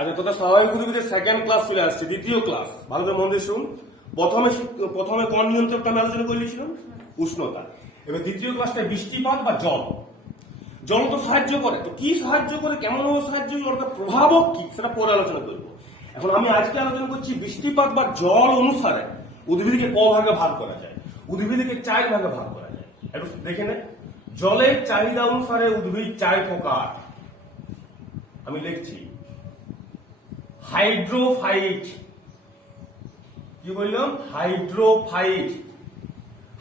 আচ্ছা, তোদের স্বাভাবিক উদ্ভিদের সেকেন্ড ক্লাস চলে আসছে, দ্বিতীয় ক্লাস। ভালো করে মন দিয়ে শুন। প্রথমে কোন নিয়ন্ত্রকটা আমি আলোচনা করেছিলাম? উষ্ণতা। এবার দ্বিতীয় ক্লাসটা বৃষ্টিপাত বা জল। জল তো সাহায্য করে, তো কি সাহায্য করে, কেমন ভাবে সাহায্য করে, ওটার প্রভাবক কি, সেটা পরে আলোচনা করবো। এখন আমি আজকে আলোচনা করছি বৃষ্টিপাত বা জল অনুসারে উদ্ভিদকে ক ভাগে ভাগ করা যায়। উদ্ভিদকে 4 ভাগে ভাগ করা যায়। একটু দেখে নে। জলের চাহিদা অনুসারে উদ্ভিদ 4 প্রকার। আমি লিখছি হাইড্রোফাইট। কি বললাম? হাইড্রোফাইট।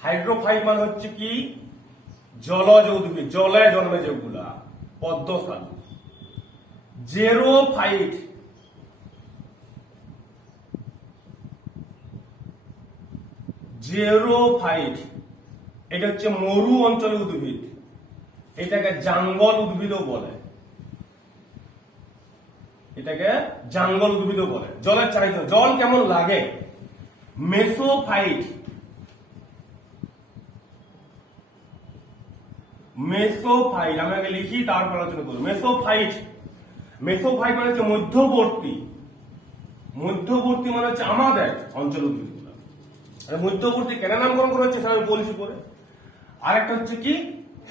হাইড্রোফাইট মানে হচ্ছে কি, জলজ উদ্ভিদ, জলে জন্মে যেগুলা, পদ্মশালু। জেরোফাইট, জেরোফাইট এটা হচ্ছে মরু অঞ্চলের উদ্ভিদ, এটাকে জাঙ্গল উদ্ভিদও বলে। এটাকে জাঙ্গল উদ্ভিদও বলে। জলের চাহিদা, জল কেমন লাগে। মেসোফাইট, মেসোফাইট আমি আগে লিখি তারপর আলোচনা করব। মেসোফাইট, মেসোফাইট মানে হচ্ছে মধ্যবর্তী। মধ্যবর্তী মানে হচ্ছে আমাদের অঞ্চল উদ্ভিদগুলো। মধ্যবর্তী কেন নামকরণ করা হচ্ছে সেটা আমি বলছি পরে। আরেকটা হচ্ছে কি,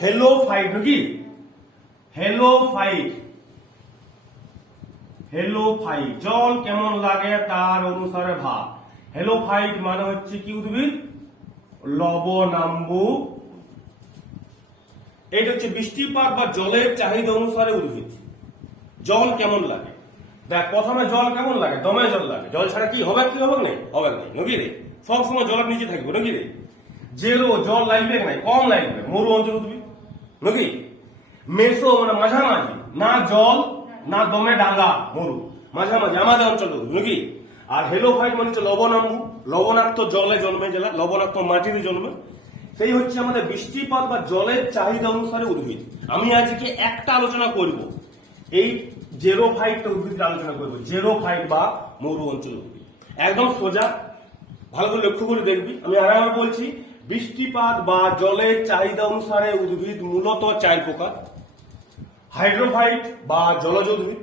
হেলোফাইট। কি হেলোফাইট? হেলোফাইট জল কেমন লাগে তার অনুসারে ভাগ। হেলোফাইট মানে হচ্ছে কি উদ্ভিদ, লবণাম্বু। এটা হচ্ছে বৃষ্টিপাত বা জলের চাহিদা অনুসারে উদ্ভিদ। জল কেমন লাগে দেখ। প্রথমে জল কেমন লাগে, দমে জল লাগে। জল ছাড়া কি হবে, কি হবে না, হবে না, নাকি রে? সবসময় জলের নিচে থাকবে, নাকি রে? জেরো, জল লাগবে নাই, কম লাগবে, মরু অঞ্চল উদ্ভিদ, নাকি? মেসো মানে মাঝামাঝি, না জল না দমে ডাঙ্গা, মরু, মাঝামাঝি আমাদের অঞ্চল উদ্ভিদ, নাকি? আর হেলোফাইট মানে হচ্ছে লবণাম্বু, লবণাক্ত জলে জন্মে, জেলা লবণাক্ত মাটির জন্মে। সেই হচ্ছে আমাদের বৃষ্টিপাত বা জলের চাহিদা অনুসারে উদ্ভিদ। আমি আজকে একটা আলোচনা করব, এই জেরোফাইট উদ্ভিদের আলোচনা করব। জেরোফাইট বা মরু অঞ্চল উদ্ভিদ একদম সোজা, ভালো করে লক্ষ্য করে দেখবি। আমি আরেকবার বলছি, বৃষ্টিপাত বা জলের চাহিদা অনুসারে উদ্ভিদ মূলত 4 প্রকার। হাইড্রোফাইট বা জলজ উদ্ভিদ,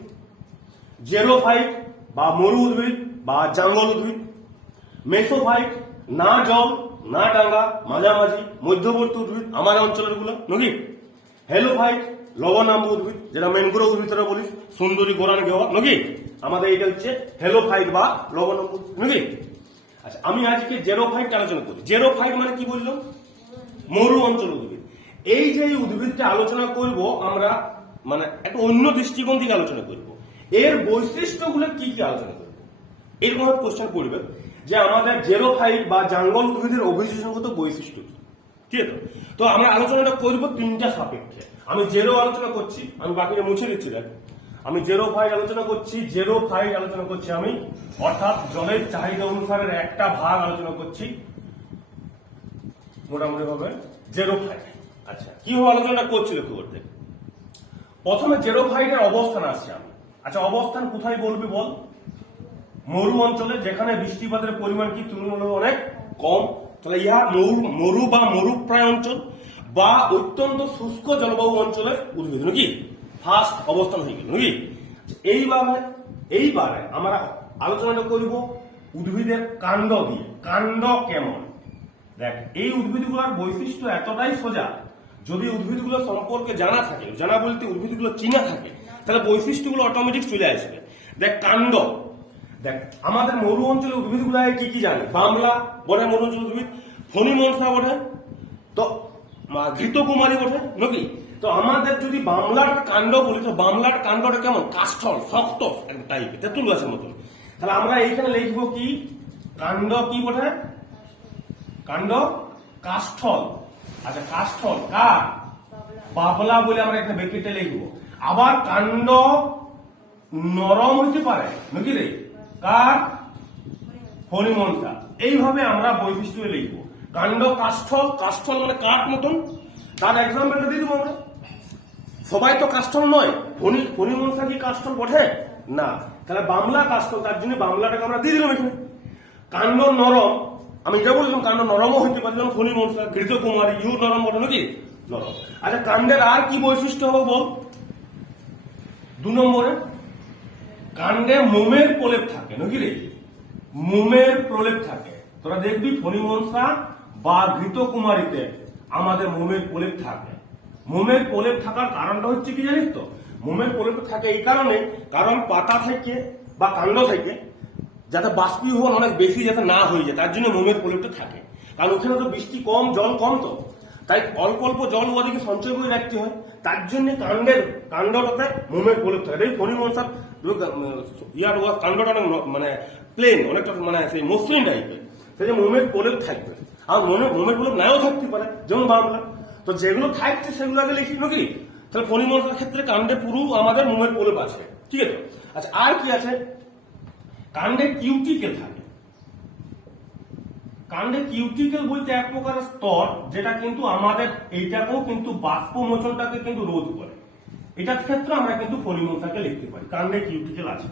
জেরোফাইট বা মরু উদ্ভিদ বা জাঙ্গল উদ্ভিদ, মেসোফাইট না জল না ডাঙ্গা, মাঝামাঝি মধ্যবর্তী উদ্ভিদ, আমার অঞ্চলের গুলো, নাকি? হেলোফাইট লবণাম্বু উদ্ভিদ, যেটা ম্যানগ্রোভ উদ্ভিদ তারা বলিস, সুন্দরী গোরান গেওয়া, নাকি? আমাদের এটা হচ্ছে হেলোফাইট বা লবণাম্বু, নাকি? আচ্ছা, আমি আজকে জেরোফাইট আলোচনা করি। জেরোফাইট মানে কি বললাম? মরু অঞ্চল উদ্ভিদ। এই যে উদ্ভিদটা আলোচনা করব আমরা, মানে একটা অন্য দৃষ্টিকোণ থেকে আলোচনা করব। এর বৈশিষ্ট্যগুলো কি কি আলোচনা করব, এরকম কোশ্চেন পড়বে যে আমাদের জেরোফাইট বা জাঙ্গল উদ্ভিদের অভিযোজনগত বৈশিষ্ট্য কি। ঠিক আছে? তো আমরা আলোচনাটা করব 3টা সাপেক্ষে। আমি জেরো আলোচনা করছি, আমি বাকিটা মুছে দিচ্ছি। দেখ, আমি জেরোফাইট আলোচনা করছি, জেরোফাইট আলোচনা করছি আমি, অর্থাৎ জলের চাহিদা অনুসারে একটা ভাগ আলোচনা করছি মোটামুটি ভাবে জেরোফাইট। আচ্ছা, কিভাবে আলোচনাটা করছি লক্ষ্য করতে। প্রথমে জেরোফাইটের অবস্থান আসছে আমি। আচ্ছা, অবস্থান কোথায় বলবি বল? মরু অঞ্চলে, যেখানে বৃষ্টিপাতের পরিমাণ কি তুলনামূলক অনেক কম। তাহলে ইহা মরু বা মরুপ্রায় অঞ্চল বা অত্যন্ত শুষ্ক জলবায়ু অঞ্চলের উদ্ভিদ, নাকি? ফার্স্ট অবস্থান হয়ে গেল, নাকি? এইবারে আমরা আলোচনাটা করব উদ্ভিদের কাণ্ড দিয়ে। কাণ্ড কেমন দেখ। এই উদ্ভিদগুলোর বৈশিষ্ট্য এতটাই সোজা, যদি উদ্ভিদগুলো সম্পর্কে জানা থাকে, জানা বলতে উদ্ভিদগুলো চিনা থাকে, তাহলে বৈশিষ্ট্যগুলো অটোমেটিক চলে আসবে। দেখ, কাণ্ড দেখ, আমাদের মরু অঞ্চলের উদ্ভিদগুলো কি কি জানি? বামলা বটে মরু অঞ্চল উদ্ভিদ, ফণি মনসা বটে, তো ঘৃতকুমারী বটে, নাকি? তো আমাদের যদি বামলার কাণ্ড বলি, তো বামলার কাণ্ডটা কেমন? কাষ্ঠল, শক্ত টাইপের, তেঁতুল গাছের মতন। তাহলে আমরা এইখানে লিখবো কি, কাণ্ড কি বটে? কাণ্ড কাষ্ঠল। আচ্ছা, কাষ্ঠল কার? বাবলা বলে আমরা এখানে ব্যাকেটে লিখবো। আবার কাণ্ড নরম হতে পারে, নাকি রে? কার? ফণিমনসা। এইভাবে আমরা বৈশিষ্ট্য লিখবো। কাণ্ড কাষ্ঠল, কাষ্ঠল মানে কাঠ মতন। তার এক্সাম্পলটা দিয়ে দিব আমরা। সবাই তো কাষ্ঠল নয়, ফণিমনসা কি কাষ্ঠল বটে না? তাহলে বামলা কাষ্ঠল, তার জন্য বামলাটাকে আমরা দিয়ে দিলাম এখানে। কাণ্ড নরম, আমি এটা বললাম, কাণ্ড নরমও হতে পারে, যেমন ফণিমনসা, ঘৃতকুমারী, ইউ নরম বটে, নাকি? নরম। আচ্ছা, কাণ্ডের আর কি বৈশিষ্ট্য হবে বল? 2 নম্বরে কাণ্ডে মোমের প্রলেপ থাকে নাকি রে, মোমের প্রলেপ থাকে। তোরা দেখবি ফণিমনসা বা ঘৃতকুমারীতে আমাদের মোমের প্রলেপ থাকে। মোমের প্রলেপ থাকার কারণটা হচ্ছে কি জানিস তো? মোমের প্রলেপ থাকে এই কারণে, কারণ পাতা থেকে বা কাণ্ড থেকে যাতে বাষ্পীভবন অনেক বেশি যাতে না হয়ে যায়, তার জন্য মোমের প্রলেপটা থাকে। কারণ ওখানে তো বৃষ্টি কম, জল কম, তো তাই অল্প অল্প জল ওদিকে সঞ্চয় করে রাখতে হয়, তার জন্য কাণ্ডটাতে মোমের প্রলেপ থাকে। এই ফণিমনসার কাণ্ডটা অনেক মানে প্লেন, অনেকটা মানে সেই মসৃণ টাইপের, সেই যে মোমের প্রলেপ থাকবে। আর মোমের প্রলেপ নাও থাকতে পারে, যেমন বাংলা। তো যেগুলো থাকছে সেগুলো আগে লিখি নাকি। তাহলে ফণিমনসার ক্ষেত্রে কাণ্ডে পুরো আমাদের মোমের প্রলেপ আছে, ঠিক আছে। আচ্ছা, আর কি আছে? কাণ্ডে কিউটিকেল থাকে। কাণ্ডে কিউটিকেল বলতে এক প্রকার স্তর, যেটা কিন্তু আমাদের এইটাকেও কিন্তু বাষ্পমোচনটাকে কিন্তু রোধ করে। এটার ক্ষেত্রে আমরা কিন্তু ফণিমনসাকে লিখতে পারি কাণ্ডে কিউটিকেল আছে।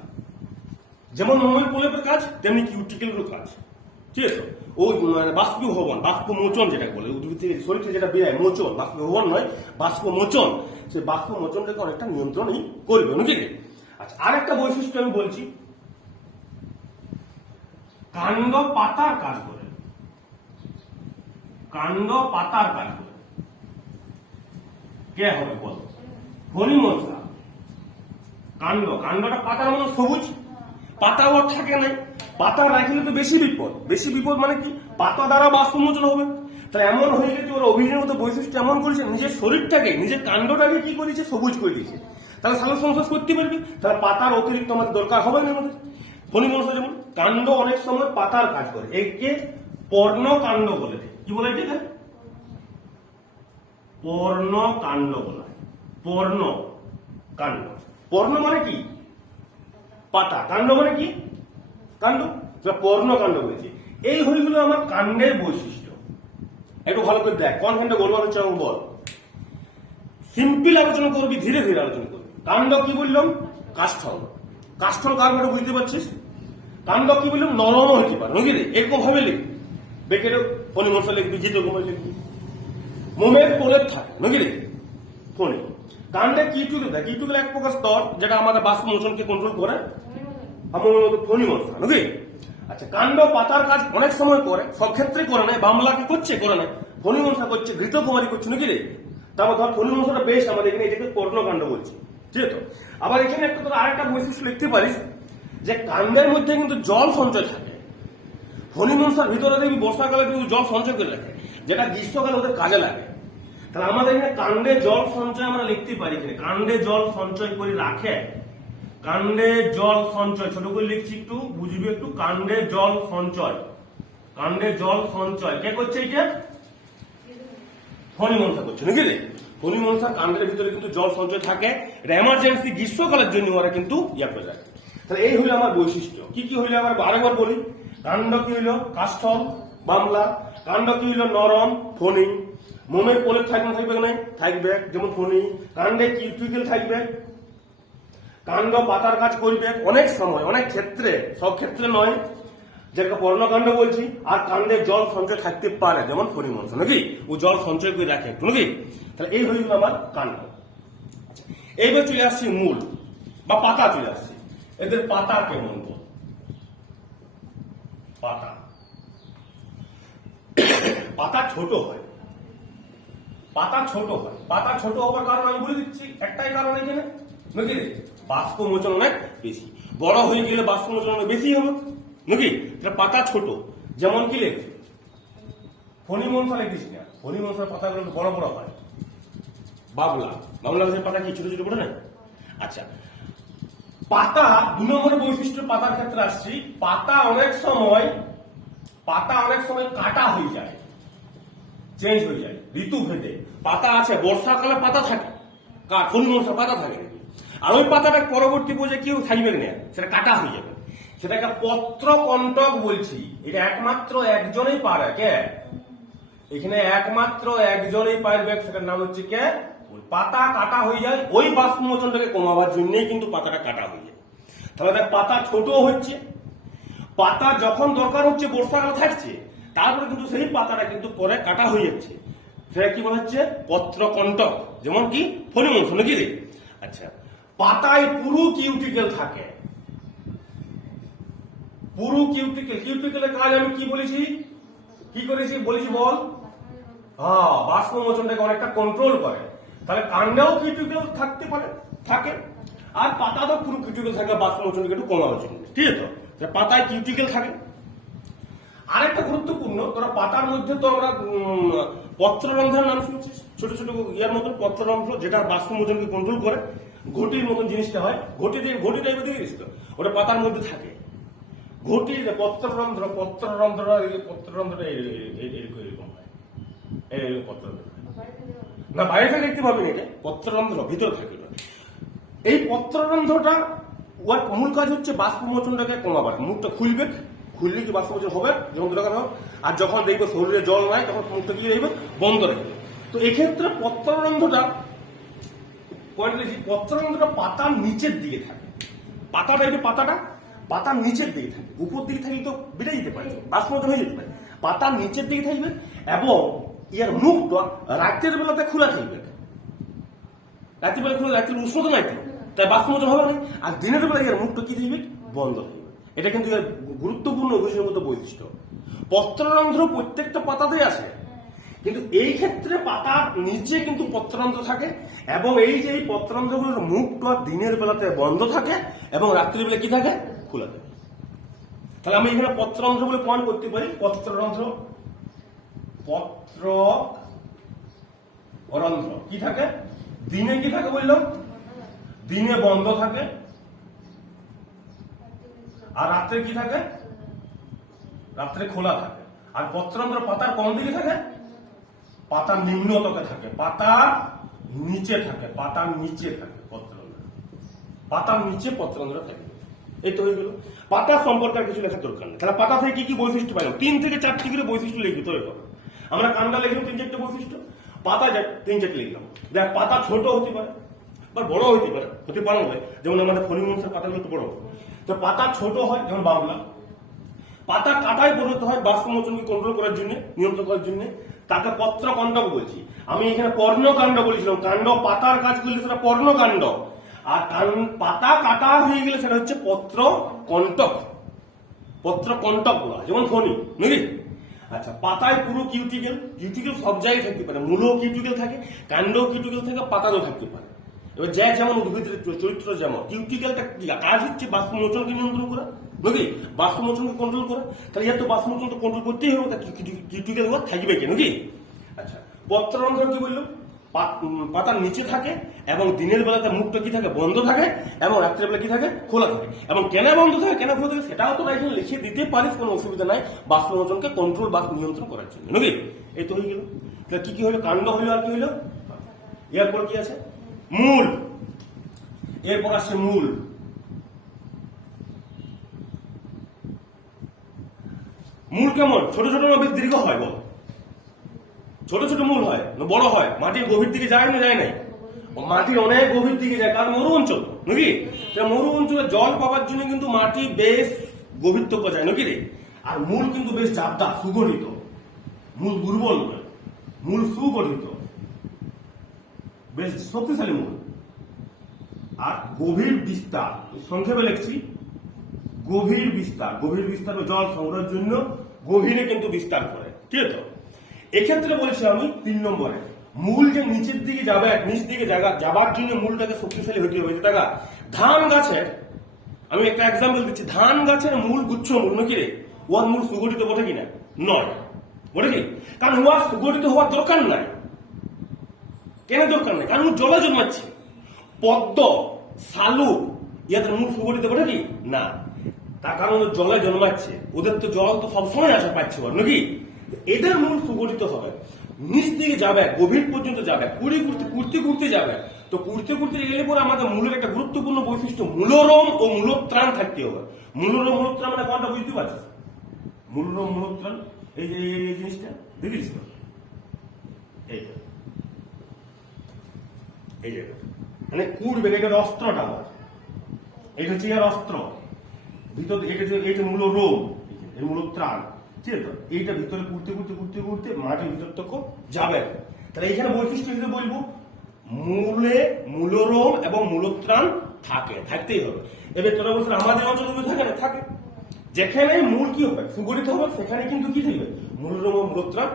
যেমন মোমের প্রলেপের কাজ, তেমনি কিউটিকেলেরও কাজ, ঠিক আছে। ও মানে বাষ্পীভবন, বাষ্পমোচন যেটা বলে, উদ্ভিদ থেকে শরীর থেকে যেটা বেরোয় মোচন, বাষ্পীভবন নয়, বাষ্পমোচন, সেই বাষ্পমোচনটাকে অনেকটা নিয়ন্ত্রণই করবে নাকি। আচ্ছা, আর একটা বৈশিষ্ট্য আমি বলছি, কাণ্ড পাতার কাজ করে। কাণ্ড পাতার কাজ করে কে হবে বল? ফণিমনসা। কাণ্ডটা পাতার মতো সবুজ, পাতা ওর থাকে নাই, পাতা রাখলে তো বেশি বিপদ। বেশি বিপদ মানে কি? পাতা দ্বারা বাষ্পমোচন হবে। তাহলে এমন হয়ে গেছে, ওর অভিনয়গত বৈশিষ্ট্য এমন করেছে, নিজের শরীরটাকে, নিজের কাণ্ডটাকে কি করেছে? সবুজ করে দিয়েছে। তাহলে সালোক সংশ্লেষ করতে পারবি, তাহলে পাতার অতিরিক্ত আমাদের দরকার হবে না আমাদের। ফণিমনসা যেমন কাণ্ড অনেক সময় পাতার কাজ করে, একে পর্ণকাণ্ড বলে। কি বলে এটাকে? পর্ণকাণ্ড বলা হয়। পর্ণকাণ্ড, পর্ণ মানে কি? পাতা, কাণ্ড মানে কি? কাণ্ড। পর্ণকাণ্ড বলেছে। এই হইগুলো আমার কাণ্ডের বৈশিষ্ট্য। একটু ভালো করে দেখ, কনফারেন্টে বলবো, হচ্ছে আমাকে বল। সিম্পল আলোচনা করবি, ধীরে ধীরে আলোচনা করবি। কাণ্ড কি বললাম? কাষ্ঠল। কাষ্ঠল কার মানে বুঝতে পারছিস? কাণ্ড কি বললাম? নরমও হইতে পারে নাকি রে, এরকম ভাবে লিখবি। বেকের ফণিমনসা লিখবি, ঘৃতকুমারী লিখবি। মোমের প্রলেপ থাকে নাকি রে, ফণি। কাণ্ডে কিউটিকেল থাকে। কিউটিকেল এক প্রকার স্তর, যেটা আমাদের বাষ্পমোচনকে কন্ট্রোল করে, আমার মতো ফণিমনসা নাকি। আচ্ছা, কাণ্ড পাতার কাজ অনেক সময় করে, সব ক্ষেত্রে করে না। বামলা কি করছে? করে না। ফণিমনসা করছে, ঘৃতকুমারী করছে নাকি রে। তারপর ধর ফণিমনসাটা বেশ আমাদের এখানে এটাকে পর্ণকাণ্ড বলছি, ঠিক আছে। আবার এখানে একটা তোর আরেকটা বৈশিষ্ট্য লিখতে পারিস, যে কাণ্ডের মধ্যে কিন্তু জল সঞ্চয় থাকে। ফণিমনসার ভিতরে দেখবি বর্ষাকালে কিন্তু জল সঞ্চয় করে রাখে, যেটা গ্রীষ্মকালে ওদের কাজে লাগে। তাহলে আমাদের এখানে কাণ্ডে জল সঞ্চয় আমরা লিখতে পারি, এখানে কাণ্ডে জল সঞ্চয় করে রাখে। কাণ্ডে জল সঞ্চয়, ছোট করে লিখছি, একটু বুঝবি একটু। কাণ্ডে জল সঞ্চয়, কাণ্ডে জল সঞ্চয় কে করছে? এটা ফণিমনসা করছে নাকি রে। ফণিমনসা কাণ্ডের ভিতরে কিন্তু জল সঞ্চয় থাকে, এটা এমার্জেন্সি গ্রীষ্মকালের জন্য ওরা কিন্তু ইয়া করে রাখে। তাহলে এই হইলো আমার বৈশিষ্ট্য। কি কি হইলো আবার আরেকবার বলি। কাণ্ড কি হইলো? কাষ্ঠল, বামলা। কাণ্ড কি হইলো? নরম, ফণি। মোমের প্রলেপ থাকবে না থাকবে না? থাকবে, যেমন ফণি। কাণ্ডে কিউটিকেল থাকবে। কাণ্ড পাতার কাজ করবে অনেক সময়, অনেক ক্ষেত্রে, সব ক্ষেত্রে নয়, যেটা পর্ণকাণ্ড বলছি। আর কাণ্ডে জল সঞ্চয় থাকতে পারে, যেমন ফণিমনসা নাকি, ও জল সঞ্চয় করে রাখে একটু নাকি। তাহলে এই হইল আমার কাণ্ড। এইবার চলে আসছি মূল বা পাতা চলে আসছি। এদের পাতা কেমন বল? পাতা, পাতা ছোট হয়। পাতা ছোট হয়। পাতা ছোট হওয়ার কারণ আমি বলে দিচ্ছি, একটাই কারণ এখানে নাকি রে, বাষ্পমোচন অনেক বেশি। বড় হয়ে গেলে বাষ্পমোচন অনেক বেশি হবে নাকি। পাতা ছোট, যেমন কি লেখ? ফণিমনসা লিখিস না, ফণিমনসার পাতাগুলো বড় বড় হয়। বাবলা, বাবলা গাছের পাতা কি ছোট ছোট বড় না? আচ্ছা, পাতা 2 নম্বরের বৈশিষ্ট্য পাতার ক্ষেত্রে আসছি। পাতা অনেক সময় কাটা হয়ে যায়, চেঞ্জ হয়ে যায় ঋতু ভেদে। পাতা আছে, বর্ষাকালে পাতা থাকে, ফণিমনসা পাতা থাকে, আর ওই পাতাটা পরবর্তী পর্যায়ে কেউ থাকবে না, সেটা কাটা হয়ে যাবে। সেটাকে পত্রকণ্টক বলছি। এটা একমাত্র একজনেই পারে। কে? এখানে একমাত্র একজনেই পারবে, সেটার নাম হচ্ছে কে? পাতা কাটা হয়ে যায়, ওই বাষ্পমোচনটাকে কমাবার জন্যই কিন্তু পাতাটা কাটা হয়ে যায়। তাহলে দেখ, পাতা ছোট হচ্ছে, পাতা যখন দরকার হচ্ছে বর্ষাকালে থাকছে, তারপরে কিন্তু সেই পাতাটা কিন্তু পরে কাটা হয়ে যাচ্ছে, সেটা কি বলা হচ্ছে? পত্রকণ্টক, যেমন কি ফণিমনসা নাকি রে। আচ্ছা, পাতায় পুরো কিউটিকেল থাকে। পুরো কিউটিকেল, কিউটিকেলের কাজ আমি কি বলেছি, কি করেছি বলেছি বল? হ্যাঁ, বাষ্পমোচনটাকে অনেকটা কন্ট্রোল করে। তাহলে কাণ্ডেও কিউটিকেল থাকতে পারে, থাকে, আর পাতাতেও পুরো কিউটিকেল থাকে বাষ্পমোচনটাকে একটু কমানোর জন্য, ঠিক আছে? তো পাতায় কিউটিকেল থাকে। আরেকটা গুরুত্বপূর্ণ, তোরা পাতার মধ্যে তো আমরা পত্ররন্ধ্রের নাম শুনছিস, ছোট ছোট ইয়ার মতন পত্ররন্ধ্র, যেটা বাষ্পমোচনকে কন্ট্রোল করে। ঘটির মতন জিনিসটা হয়, ঘটি টাইপের দিয়ে গেছিস তো, ওটা পাতার মধ্যে থাকে। ঘটি পত্ররন্ধ্র, পত্ররন্ধ্রটা এরকম হয়, এরকম পত্ররন্ধ্র না, বাইরে থেকে দেখতে পাবেন, এটা পত্ররন্ধ্র ভিতরে থাকে। এই পত্ররন্ধ্রটা ওর মূল কাজ হচ্ছে বাষ্পমোচনটাকে কমাবার। মুখটা খুলবে, খুললে কি বাষ্পমোচন হবে যখন দরকার হবে, আর যখন দেখবে শরীরে জল নাই তখন মুখটা কি রাখবে, বন্ধ রাখবে। তো এক্ষেত্রে পত্ররন্ধ্রটা পত্ররন্ধ্রটা পাতার নিচের দিকে থাকে। পাতাটা এই যে পাতার নিচের দিকে থাকে, উপর দিকে থাকলে তো বেড়ে যেতে পারে, বাষ্পমোচন হয়ে যেতে পারে। পাতার নিচের দিকে থাকবে এবং এর মুখটা রাতের বেলাতে খোলা থাকবে। রাত্রিবেলা খুলে, রাত্রির উষ্ণতা নাই তো, তাই বাষ্পমোচন হবে না। আর দিনের বেলা এর মুখটা কি থাকবে, বন্ধ থাকবে। এটা কিন্তু এর গুরুত্বপূর্ণ বৈশিষ্ট্যগত বৈশিষ্ট্য। পত্ররন্ধ্র প্রত্যেকটা পাতাতেই আছে, কিন্তু এই ক্ষেত্রে পাতার নিচে কিন্তু পত্ররন্ধ্র থাকে, এবং এই যে এই পত্ররন্ধ্রগুলোর মুখটা দিনের বেলাতে বন্ধ থাকে এবং রাত্রির বেলা কি থাকে, খোলা থাকে। তাহলে আমি এখানে পত্ররন্ধ্র বলে প্রমাণ করতে পারি। পত্ররন্ধ্র কি থাকে, দিনে কি থাকে বললাম, দিনে বন্ধ থাকে, আর রাত্রে কি থাকে, রাত্রে খোলা থাকে। আর পত্ররন্ধ্র পাতার কোন দিকে থাকে, পাতার নিম্নতকে থাকে, পাতার নিচে থাকে, পাতার নিচে থাকে পত্ররন্ধ্র, পাতার নিচে পত্ররন্ধ্র থাকে। এই তো হয়ে গেল। পাতা সম্পর্কে আর কিছু লেখার দরকার নেই। তাহলে পাতা থেকে কি কি বৈশিষ্ট্য পাইলাম, 3 থেকে 4টি করে বৈশিষ্ট্য লিখবি তৈরি হবে। আমরা কাণ্ডা লিখলাম 3-4টে বৈশিষ্ট্য, পাতা 3-4টে লিখলাম। দেখ, পাতা ছোট হতে পারে বা বড় হতে পারে, যেমন আমাদের ফণিমনসার পাতাগুলো তো বড়। তো পাতা ছোট হয়, যেমন বাবলা। পাতা কাটায় পরিণত হয় বাষ্পমোচনকে কন্ট্রোল করার জন্য, নিয়ন্ত্রণ করার জন্য। তাকে পত্রকাণ্ড বলছি। আমি এখানে পর্ণকাণ্ড বলেছিলাম, কাণ্ড পাতার কাজ করলে সেটা পর্ণকাণ্ড, আর পাতা কাটা হয়ে গেলে সেটা হচ্ছে পত্রকণ্টক। পত্রকণ্টক বলা, যেমন ফণি, নাকি? আচ্ছা, পাতায় পুরো কিউটিকেল, কিউটিকেল সব জায়গায় থাকতে পারে, মূলেও কিউটিকেল থাকে, কাণ্ডও কিউটিকেল থাকে, পাতাতেও থাকতে পারে। এবার যা যেমন উদ্ভিদের চরিত্র যেমন, কিউটিকেলটা কাজ হচ্ছে বাষ্পমোচনকে নিয়ন্ত্রণ করা, নাকি? বাষ্পমোচনকে কন্ট্রোল করা। তাহলে এত বাষ্পমোচনকে কন্ট্রোল করতেই হবে, তা কিউটিকেল থাকবে কেন, নাকি? আচ্ছা, পত্ররন্ধ্র কি বললো, পাতার নিচে থাকে এবং দিনের বেলাতে মুখটা কি থাকে, বন্ধ থাকে, এবং রাত্রের বেলা কি থাকে, খোলা থাকে। এবং কেন বন্ধ থাকে, কেন খোলা থাকে, সেটাও তো এখানে লিখে দিতে পারিস, কোনো অসুবিধা নাই, বাষ্পমোচনকে কন্ট্রোল বা নিয়ন্ত্রণ করার জন্য, নাকি? এই তো হয়ে গেল। তাহলে কি কি হলো, কাণ্ড হইলো, আর কি হইলো, এরপর কি আছে, মূল। এরপর আসছে মূল। মূল কেমন, ছোট ছোট না বেশ দীর্ঘ হয় বল? ছোট ছোট মূল হয় না বড় হয়? মাটির গভীর দিকে যায় না যায় নাই? মাটির অনেক গভীর দিকে যায়, কারণ মরু অঞ্চল, নাকি? মরু অঞ্চলে জল পাওয়ার জন্য কিন্তু মাটি বেশ গভীর তক যায়, নাকি রে? আর মূল কিন্তু বেশ জাবদা, সুগঠিত। মূল দুর্বল নয়, মূল সুগঠিত, বেশ শক্তিশালী মূল। আর গভীর বিস্তার, সংক্ষেপে লিখছি, গভীর বিস্তার। গভীর বিস্তার জল সংগ্রহের জন্য গভীরে কিন্তু বিস্তার করে, ঠিক আছে? এক্ষেত্রে বলছি আমি 3 নম্বরে, মূল যে নিচের দিকে যাবে, নিচ দিকে যাবার জন্য মূলটাকে শক্তিশালী হতে হবে। দেখা, ধান গাছের, আমি একটা এক্সাম্পল দিচ্ছি, ধান গাছের মূল গুচ্ছ মূল, নাকি রে? ওর মূল সুগঠিত বটে কিনা? নয়, বটে কি? কারণ ওর সুগঠিত হওয়ার দরকার নাই। কেন দরকার নাই? কারণ জলে জন্মাচ্ছে। পদ্ম, শালুক, ইয়াদের মূল সুগঠিত বটে কি না? তার কারণ জলে জন্মাচ্ছে, ওদের তো জল তো সবসময় আসা পাচ্ছে, নাকি? এদের মূল সুগঠিত হবে, নিচ দিকে যাবে, গভীর পর্যন্ত যাবে, কুড়তে যাবে। তো কুড়তে গেলে পরে আমাদের মূলের একটা গুরুত্বপূর্ণ বৈশিষ্ট্য, মূলরম ও মূলত্রাণ থাকতে হবে। মূলরম মূলত্রাণ মানে কোনটা বুঝতে পারছিস? মূলরম মূলত্রাণ, এই যে এই জিনিসটা দেখিস, এইটা, এই জায়গা মানে কুড়বে, এটার অস্ত্রটা আমার, এটা হচ্ছে এর অস্ত্র ভিতর, এটা মূল রোম, এর মূলত্রাণ, ঠিক আছে? এইটা ভিতরে কুড়তে মাটির ভিতর তক যাবে। তাহলে এখানে বৈশিষ্ট্য হিসেবে বলবো, মূলে মূলরোম এবং মূলত্রাণ থাকে, থাকতেই হবে। এবার তোরা বলছেন আমাদের অঞ্চলে থাকে না, থাকে। যেখানে মূল কি হবে সুগঠিত হবে সেখানে কিন্তু কি থাকবে মূলরোম ও মূলত্রাণ।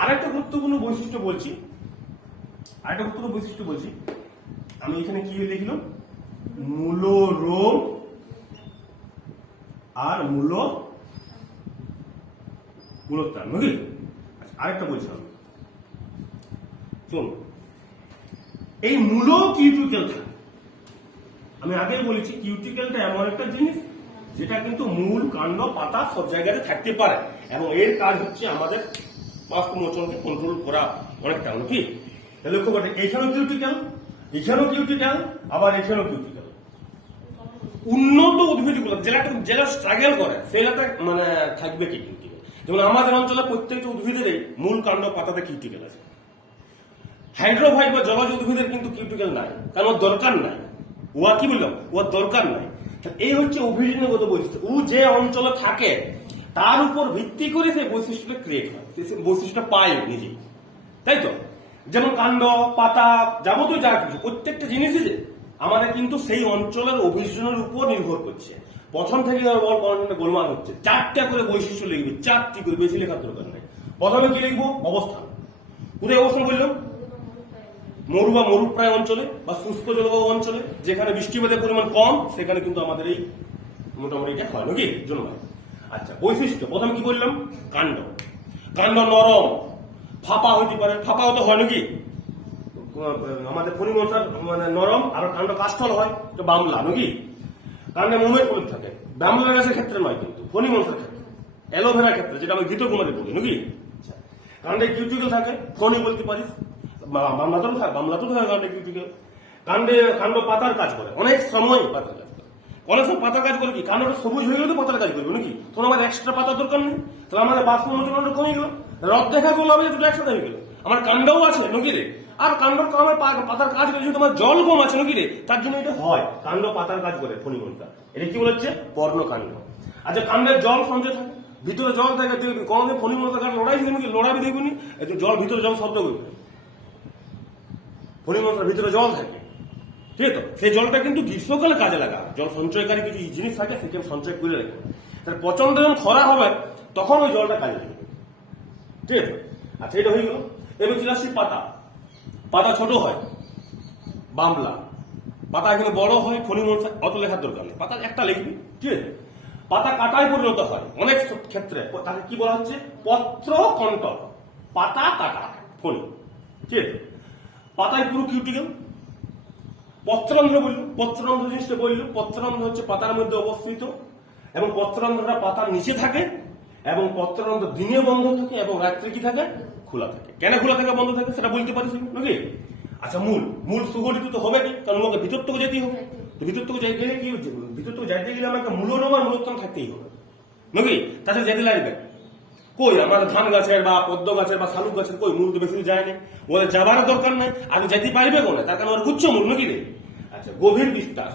আর একটা গুরুত্বপূর্ণ বৈশিষ্ট্য বলছি, আমি এখানে কি লিখলাম মূলরোম আর মূলত্রাণ বুঝলি। আরেকটা বলছি আমি, শোন, এই মূল কিউটিকেল থাকে। আমি আগেই বলেছি কিউটিকেলটা এমন একটা জিনিস যেটা কিন্তু মূল কাণ্ড পাতা সব জায়গাতে থাকতে পারে এবং এর কাজ হচ্ছে আমাদের বাষ্পমোচনকে কন্ট্রোল করা অনেকটা কি। লক্ষ্য করে এখানেও কিউটিকেল, আবার এখানেও কিউটিকেল। উন্নত উদ্ভিদগুলো যেটা স্ট্রাগল করে সেটাতে মানে থাকবে কি কিউটিকেল। যেমন আমাদের অঞ্চলে প্রত্যেকটা উদ্ভিদেরই মূল কাণ্ড পাতাতে কিউটিকেল আছে। হাইড্রোফাইট বা জলজ উদ্ভিদের কিন্তু কিউটিকেল নাই, কারণ ওর দরকার নাই। ওয়া কি বললাম, ওর দরকার নাই। এই হচ্ছে অভিযোজনগত বৈশিষ্ট্য। ও যে অঞ্চলে থাকে তার উপর ভিত্তি করে সেই বৈশিষ্ট্যটা ক্রিয়েট হয়, সেই বৈশিষ্ট্যটা পায় নিজেই, তাই তো। যেমন কাণ্ড পাতা যাবতীয় যা কিছু প্রত্যেকটা জিনিসই যে আমাদের কিন্তু সেই অঞ্চলের অভিযোজনের উপর নির্ভর করছে। প্রথম থেকে গোলমাল হচ্ছে, 4টা করে বৈশিষ্ট্য লিখবে, 4টি করে, বেশি লেখার দরকার নেই। প্রথমে কি লিখবো অবস্থান, কোথায় অবস্থান বললাম মরু বা মরুপ্রায় অঞ্চলে বা শুষ্ক জলবায়ু অঞ্চলে যেখানে বৃষ্টিপাতের পরিমাণ কম সেখানে কিন্তু আমাদের এই মোটামুটি এটা হয় নাকি জলবায়ু। আচ্ছা বৈশিষ্ট্য প্রথমে কি বললাম কাণ্ড নরম ফাঁপা হইতে পারে, ফাঁপা হতে হয় নাকি আমাদের ফণিমনসার মানে নরম, আর কাণ্ড কাষ্ঠল হয় বামলা নাকি। কাণ্ডে মোমের ফুল থাকে, বামলা গাছের ক্ষেত্রে নয় কিন্তু ফণিমনসার ক্ষেত্রে, অ্যালোভেরার ক্ষেত্রে যেটা আমি ভিতর কুমারে বলি নাকি। কাণ্ডে কিউটিকেল থাকে, ফণি বলতে পারিস, বামলাতেও থাকে কাণ্ডে কিউটিকেল। কাণ্ড পাতার কাজ করে, অনেক সময় পাতার কাজ করে, অনেক সময় পাতার কাজ করে কি কাণ্ডটা সবুজ হয়ে গেলে তো পাতার কাজ করবে নাকি, তখন আমাদের এক্সট্রা পাতার দরকার নেই, তাহলে আমাদের বাষ্পমোচনটা কমে গেল, রদ দেখা করলো হবে দুটো একসাথে হয়ে গেল। আমার কাণ্ডও আছে নাকি রে, আর কাণ্ডর কামে পাতার কাজ করে, যেহেতু তোমার জল কম আছে নাকি রে, তার জন্য এটা হয় কাণ্ড পাতার কাজ করে ফণিমনসা। এটা কি বলেছে পর্ণকাণ্ড। আচ্ছা কাণ্ডের জল সঞ্চয় থাকে, ভিতরে জল থাকে, দেখবি কোনদিন ফণিমনসা গাছ লড়াই দেখবি কি, লড়াবি দেখবি নি জল ভিতরে জল শব্দ করবে, ফণিমনসার ভিতরে জল থাকে, ঠিক আছে। সেই জলটা কিন্তু গ্রীষ্মকালে কাজে লাগা, জল সঞ্চয়কারী কিছু জিনিস থাকে সেখানে সঞ্চয় করে রাখবে, তার প্রচন্ড যখন খরা হবে তখন ওই জলটা কাজে লাগবে, ঠিক আছে। আচ্ছা এটা হয়ে গেল। এবার চলে আসছি পাতা ছোট হয় বামলা, পাতা এখানে বড় হয় ফণিমনসা, অত লেখার দরকার নেই, পাতা একটা লিখবি, ঠিক আছে। পাতা কাটায় পরিণত হয় অনেক ক্ষেত্রে, তাকে কি বলা হচ্ছে পত্র কণ্টক, পাতা কাটা ফণি, ঠিক আছে। পাতায় পুরো কিউটিকেল। পত্ররন্ধ্র বলল, পত্ররন্ধ্র জিনিসটা বলল, পত্ররন্ধ্র হচ্ছে পাতার মধ্যে অবস্থিত এবং পত্ররন্ধ্রটা পাতার নিচে থাকে এবং পত্ররন্ধ্র দিনে বন্ধ থাকে এবং রাত্রে কি থাকে খোলা থাকে। কেন খোলা থাকে বন্ধ থাকে সেটা বলতে পারিস নাকি। আচ্ছা মূল সুগঠিত তো হবে কি, কারণ ওকে ভিতর থেকে যেতেই হবে, তো ভিতর থেকে যাই গেলে কি হচ্ছে, ভিতর থেকে যাইতে গেলে আমাকে মূলরোম আর মূলত্রাণ থাকতেই হবে নাকি, তাছাড়া যেতে লাগবে কই আমাদের ধান গাছের বা পদ্ম গাছের বা শালুক গাছের কই মূল তো বেশি যায়নি, ওদের যাবারও দরকার নাই, আগে যেতে পারবে কোনে, তার কারণ ওর গুচ্ছ মূল নাকি রে। আচ্ছা গভীর বিস্তার,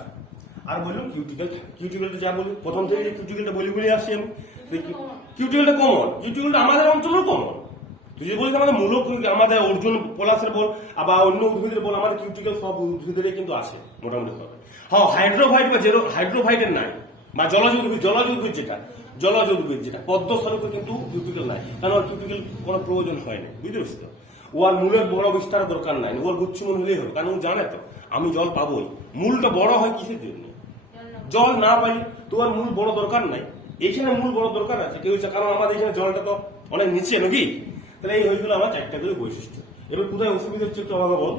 আর বললাম কিউটিকেল থাকে, কিউটিকেলটা যা বলি প্রথম থেকে যে কিউটিকেলটা বলি আসছি আমি, কিউটিকেলটা কমন, কিউটিকেলটা আমাদের অঞ্চলেও কমন। তুই যদি বলিস আমাদের মূলক আমাদের অর্জুন পলাশের বল আবার অন্য উদ্ভিদের বল, আমাদের কিউটিকেল সব উদ্ভিদের কিন্তু আছে মোটামুটি ভাবে। হ্যাঁ হাইড্রোফাইট বা হাইড্রোফাইটের নাই, বা জলজ উদ্ভিদ যেটা পদ্ম শালুকে কিন্তু কিউটিকেল নাই, কারণ ওর কিউটিকেল কোনো প্রয়োজন হয় না, বুঝতে পারছিস তো। ও আর মূলের বড় বিস্তার দরকার নাই, ওর গুচ্ছ মূল হলেই হবে, কারণ ও জানে তো আমি জল পাবোই। মূলটা বড় হয় কিসের জন্য, জল না পাই তো আর মূল বড় দরকার নাই। এখানে মূল বড় দরকার আছে কেউ, কারণ আমাদের এখানে জলটা তো অনেক নিচে নাকি। তাহলে এই হয়ে গেল আমার 4টা করে বৈশিষ্ট্য। এবার কোথায় অসুবিধা হচ্ছে একটু আমাকে বল।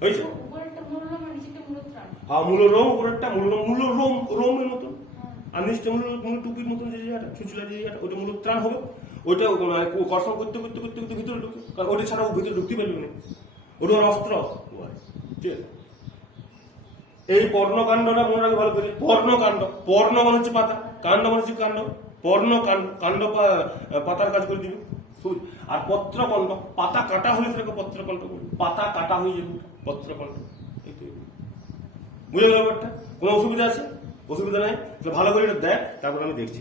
হয়েছে হ্যাঁ মূলরোম, উপরেরটা মূলরোমের মতন, আর নিচটা মূল টুপির মতন যে জায়গাটা ছুচলা যে জায়গাটা ওটা মূলত্রাণ হবে, ওইটা কর্ষণ করতে করতে করতে করতে ভিতরে ঢুকে, কারণ ওটা ছাড়া ও ভিতরে ঢুকতে পারবে না, ওটা ওর অস্ত্র, ঠিক আছে। এই পর্ণকাণ্ডটা মনে রাখবে ভালো করে, পর্ণ মানে হচ্ছে পাতা, কাণ্ড মানে হচ্ছে কাণ্ড, কাণ্ড পাতার কাজ করে দিবে। আর পত্রকণ্ড, পাতা কাটা হলে সেটাকে পত্রকণ্ড বলবে, পাতা কাটা হয়ে যাবে পত্রকণ্ড। বুঝে গেল ব্যাপারটা, কোনো অসুবিধা আছে? অসুবিধা নাই, ভালো করে এটা দেখ, তারপর আমি দেখছি।